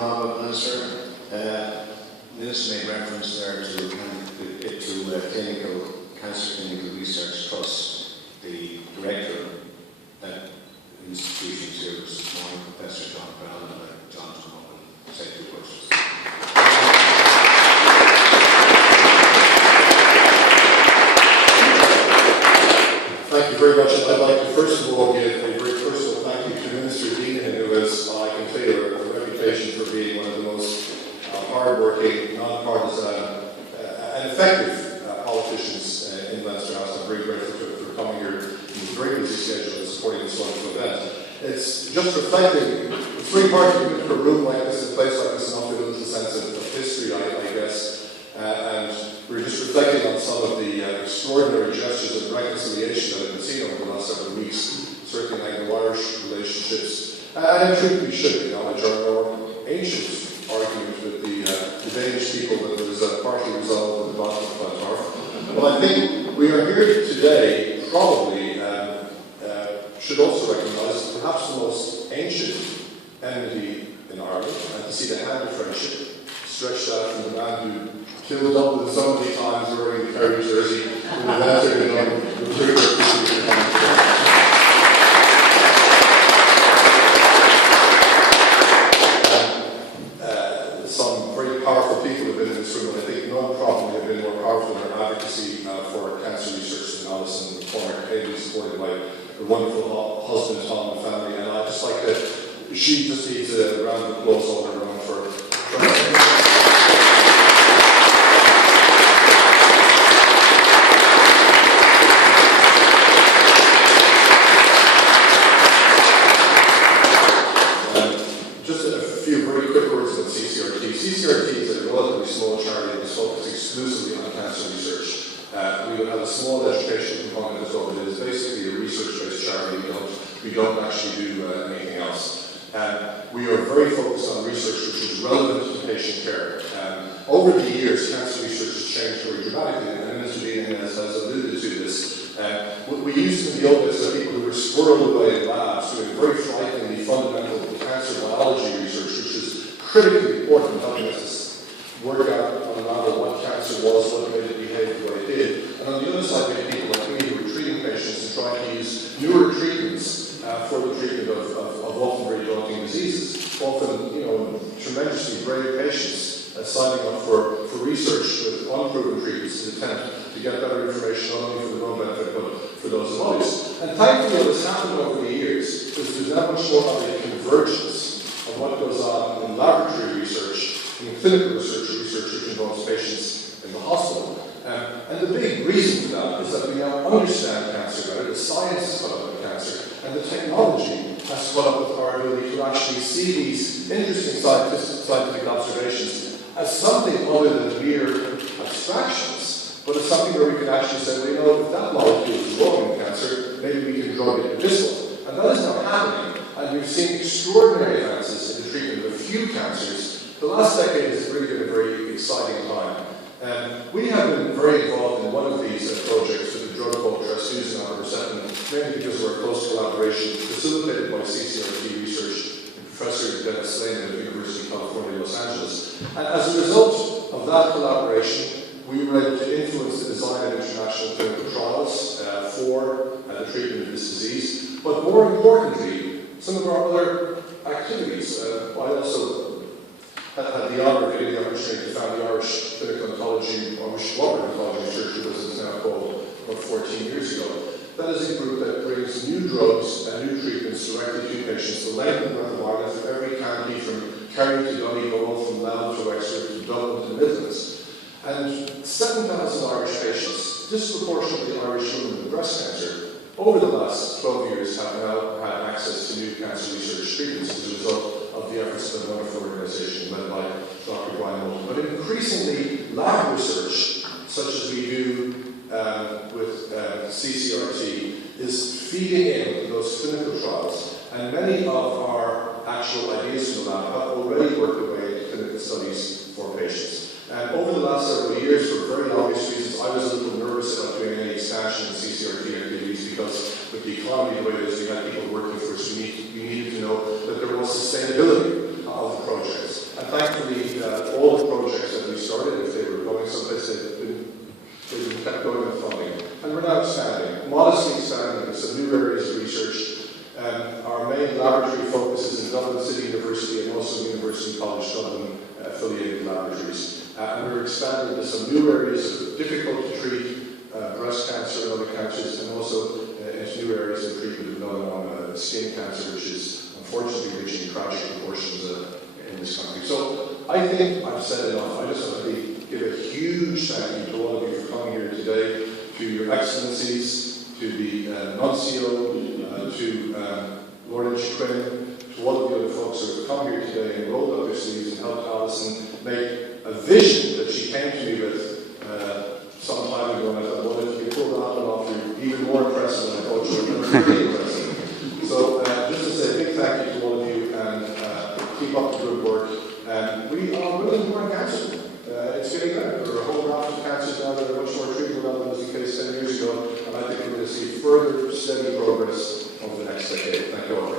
Honourable Minister. Minister made reference there to Cancer Clinical Research Trust. The director of that institution here this morning, Professor John Brown, and John will say two questions. Thank you very much. I'd like to first of all give a very personal thank you to Minister Dean, who has, I can tell you, a reputation for being one of the most hard-working, non-partisan, and effective politicians in Leinster House. I'm very grateful for coming here in a very busy schedule and supporting this wonderful event. It's just reflecting, it's very hard to get into a room like this, a place like this, and not feel a little sense of history, I guess. And we're just reflecting on some of the extraordinary gestures of reconciliation that have been seen over the last several weeks, certainly Anglo-Irish relationships. And in truth, we should acknowledge our more ancient argument with the Danish people that there was a partly resolved at the bottom of the Clontarf. But I think we are here today, probably, should also recognise perhaps the most ancient enmity in Ireland, and to see the hand of friendship stretched out from the man who killed Dublin so many times wearing the Kerry jersey in the desert some very powerful people have been in this room, and I think none probably have been more powerful in their advocacy for cancer research than Alison, the former ably supported by her wonderful husband, Tom, and family. And I'd just like to, she just needs a round of applause all around for CCRT is a relatively small charity that is focused exclusively on cancer research. We would have a small educational component as well, but it is basically a research-based charity. We don't actually do anything else. We are very focused on research which is relevant to patient care. Over the years, cancer research has changed very dramatically, and Minister Dean has alluded to this. We used to in the old days have people who were squirreled away in labs doing very frighteningly fundamental cancer biology research, which is critically important in helping us work out on a matter what cancer was, what made it behave the way it did. And on the other side, we had people like me who were treating patients and trying to use newer treatments for the treatment of often very daunting diseases. Often, tremendously brave patients signing up for research with unproven treatments in an attempt to get better information not only for their own benefit but for those of others. And thankfully, what has happened over the years is there's now much more of a convergence of what goes on in laboratory research, in clinical research which involves patients in the hospital. And the big reason for that is that we now understand cancer better, the science has caught up with cancer, and the technology has caught up with our ability to actually see these interesting scientific observations as something other than mere abstractions, but as something where we can actually say, well, if that molecule is wrong in cancer, maybe we can drug it with this one. And that is now happening. And we've seen extraordinary advances in the treatment of a few cancers. The last decade has really been a very exciting time. We have been very involved in one of these projects with a drug called trastuzumab receptor, mainly because of our close collaboration facilitated by CCRT research and Professor Dennis Lane at the University of California, Los Angeles. And as a result of that collaboration, we were able to influence the design of international clinical trials for the treatment of this disease. But more importantly, some of our other activities. I also had the honour of getting the opportunity to found the Irish Clinical Oncology, Irish Cooperative Oncology Research Group, as it's now called, about 14 years ago. That is a group that brings new drugs and new treatments directly to patients. The length and breadth of Ireland, from every county, from Kerry to Donegal, from Louth to Wexford to Dublin to the Midlands. And 7,000 Irish patients, disproportionately Irish women with breast cancer, over the last 12 years have now had access to new cancer research treatments as a result of the efforts of a wonderful organisation led by Dr. Brian Boru. But increasingly, lab research, such as we do with CCRT, is feeding in those clinical trials. And many of our actual ideas from the lab have already worked their way into clinical studies for patients. And over the last several years, for very obvious reasons, I was a little nervous about doing any expansion in CCRT activities because with the economy the way it is, we had people working for us. We needed to know that there was sustainability of the projects. we kept going with funding. And we're now expanding, modestly expanding into some new areas of research. Our main laboratory focuses in Dublin City University and also University College Dublin affiliated laboratories. And we're expanding into some new areas of difficult to treat breast cancer and other cancers, and also into new areas of treatment of melanoma, skin cancer, which is unfortunately reaching tragic proportions in this country. So I think I've said enough. I just want to give a huge thank you to all of you for coming here today, to your excellencies, to the nuncio, to Lord Quinn, to all of the other folks who have come here today and rolled up their sleeves and helped Alison make a vision that she came to me with some time ago, and I thought, well, if you pull that one off, you're even more impressive than I thought you were. Really impressive. So just to say a big thank you to all of you, and keep up the good work. We are really more cancer. It's getting better. There are a whole raft of cancers now that are much more treatable than was the case 10 years ago, and I think we're going to see further steady progress over the next decade. Thank you all.